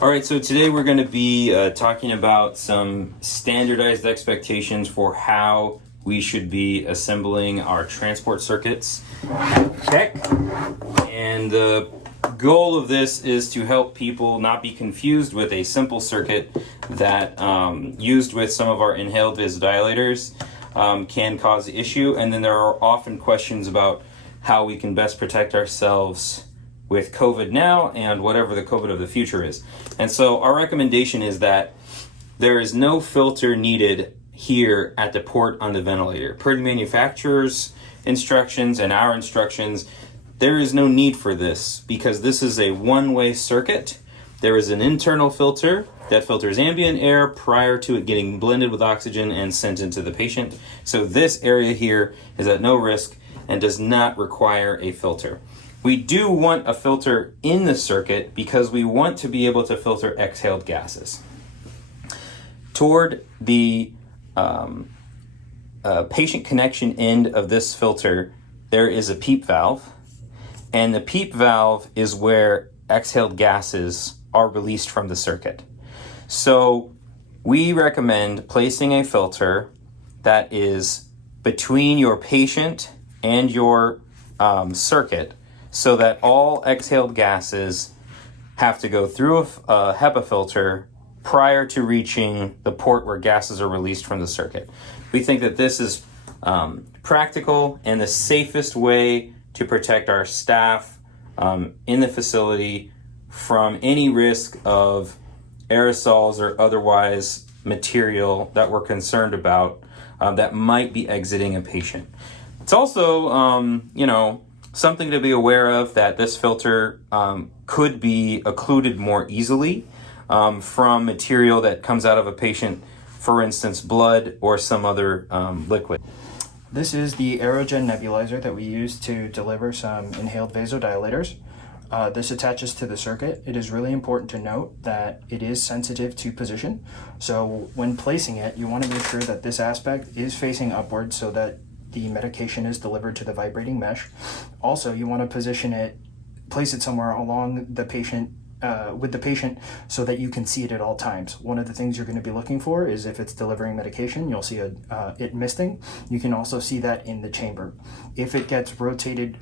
All right, so today we're going to be talking about some standardized expectations for how we should be assembling our transport circuits at Tech. And the goal of this is to help people not be confused with a simple circuit that used with some of our inhaled vasodilators can cause the issue. And then there are often questions about how we can best protect ourselves with COVID now and whatever the COVID of the future is. And so our recommendation is that there is no filter needed here at the port on the ventilator. Per the manufacturer's instructions and our instructions, there is no need for this because this is a one-way circuit. There is an internal filter that filters ambient air prior to it getting blended with oxygen and sent into the patient. So this area here is at no risk and does not require a filter. We do want a filter in the circuit because we want to be able to filter exhaled gases. Toward the patient connection end of this filter, there is a PEEP valve, and the PEEP valve is where exhaled gases are released from the circuit. So we recommend placing a filter that is between your patient and your circuit, so that all exhaled gases have to go through a HEPA filter prior to reaching the port where gases are released from the circuit. We think that this is practical and the safest way to protect our staff in the facility from any risk of aerosols or otherwise material that we're concerned about that might be exiting a patient. It's also, something to be aware of that this filter could be occluded more easily from material that comes out of a patient, for instance, blood or some other liquid. This is the Aerogen Nebulizer that we use to deliver some inhaled vasodilators. This attaches to the circuit. It is really important to note that it is sensitive to position. So when placing it, you want to make sure that this aspect is facing upward so that the medication is delivered to the vibrating mesh. Also, you want to place it somewhere along the patient, with the patient, so that you can see it at all times. One of the things you're going to be looking for is if it's delivering medication, you'll see it misting. You can also see that in the chamber. If it gets rotated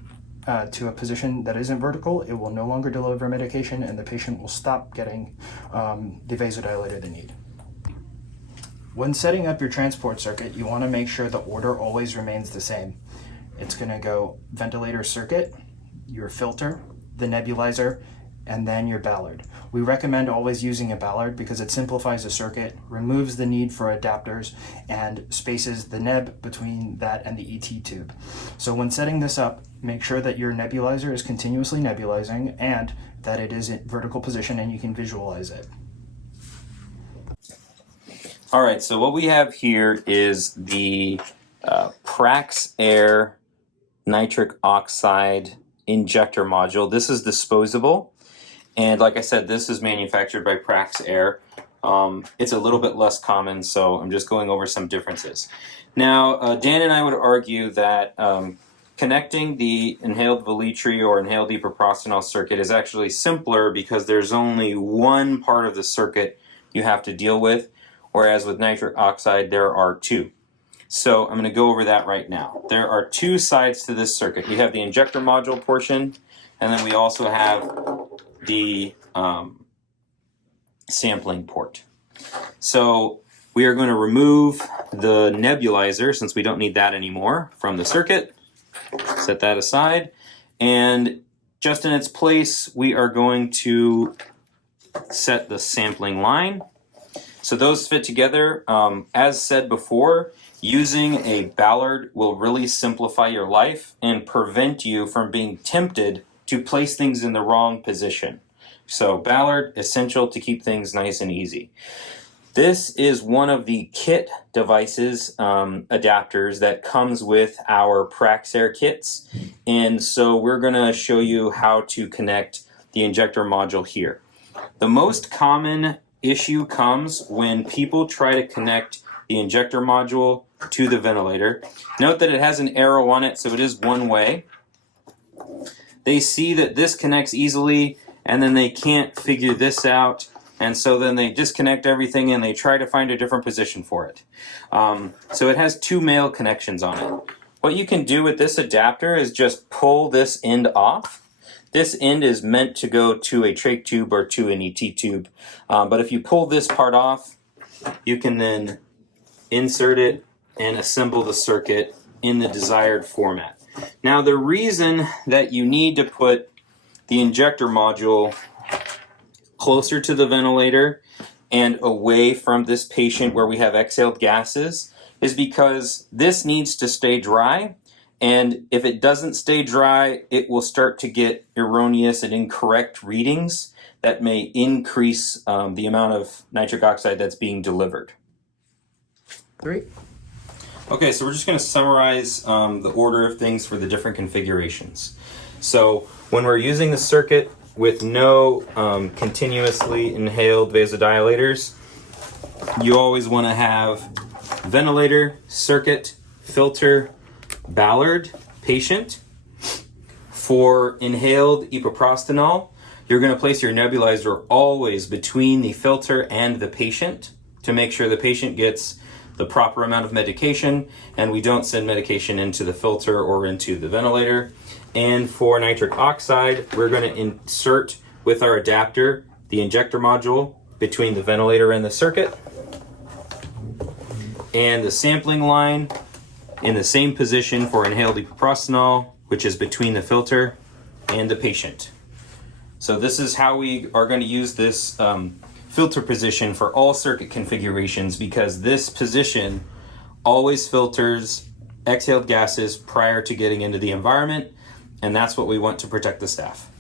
to a position that isn't vertical, it will no longer deliver medication and the patient will stop getting the vasodilator they need. When setting up your transport circuit, you want to make sure the order always remains the same. It's going to go ventilator circuit, your filter, the nebulizer, and then your ballard. We recommend always using a ballard because it simplifies the circuit, removes the need for adapters, and spaces the neb between that and the ET tube. So when setting this up, make sure that your nebulizer is continuously nebulizing and that it is in vertical position and you can visualize it. All right, so what we have here is the Prax Air Nitric Oxide Injector module. This is disposable, and like I said, this is manufactured by Prax Air. It's a little bit less common, so I'm just going over some differences. Now, Dan and I would argue that connecting the inhaled Velitree or inhaled epoprostenol circuit is actually simpler because there's only one part of the circuit you have to deal with, whereas with nitric oxide there are two. So I'm going to go over that right now. There are two sides to this circuit. We have the injector module portion, and then we also have the sampling port. So we are going to remove the nebulizer, since we don't need that anymore, from the circuit. Set that aside, and just in its place we are going to set the sampling line. So those fit together. As said before, using a ballard will really simplify your life and prevent you from being tempted to place things in the wrong position. So ballard, essential to keep things nice and easy. This is one of the kit devices, adapters that comes with our Prax Air kits. And so we're gonna show you how to connect the injector module here. The most common issue comes when people try to connect the injector module to the ventilator. Note that it has an arrow on it, so it is one way. They see that this connects easily, and then they can't figure this out, And so then they disconnect everything and they try to find a different position for it. So it has 2 male connections on it. What you can do with this adapter is just pull this end off. This end is meant to go to a trach tube or to an ET tube. But if you pull this part off, you can then insert it and assemble the circuit in the desired format. Now, the reason that you need to put the injector module closer to the ventilator and away from this patient where we have exhaled gases is because this needs to stay dry, and if it doesn't stay dry, it will start to get erroneous and incorrect readings that may increase the amount of nitric oxide that's being delivered. 3. Okay, so we're just going to summarize the order of things for the different configurations. So when we're using the circuit with no continuously inhaled vasodilators, you always want to have ventilator, circuit, filter, Ballard, patient. For inhaled epoprostenol, you're going to place your nebulizer always between the filter and the patient to make sure the patient gets the proper amount of medication and we don't send medication into the filter or into the ventilator. And for nitric oxide, we're going to insert with our adapter the injector module between the ventilator and the circuit, and the sampling line in the same position for inhaled epoprostenol, which is between the filter and the patient. So this is how we are going to use this filter position for all circuit configurations, because this position always filters exhaled gases prior to getting into the environment, and that's what we want to protect the staff.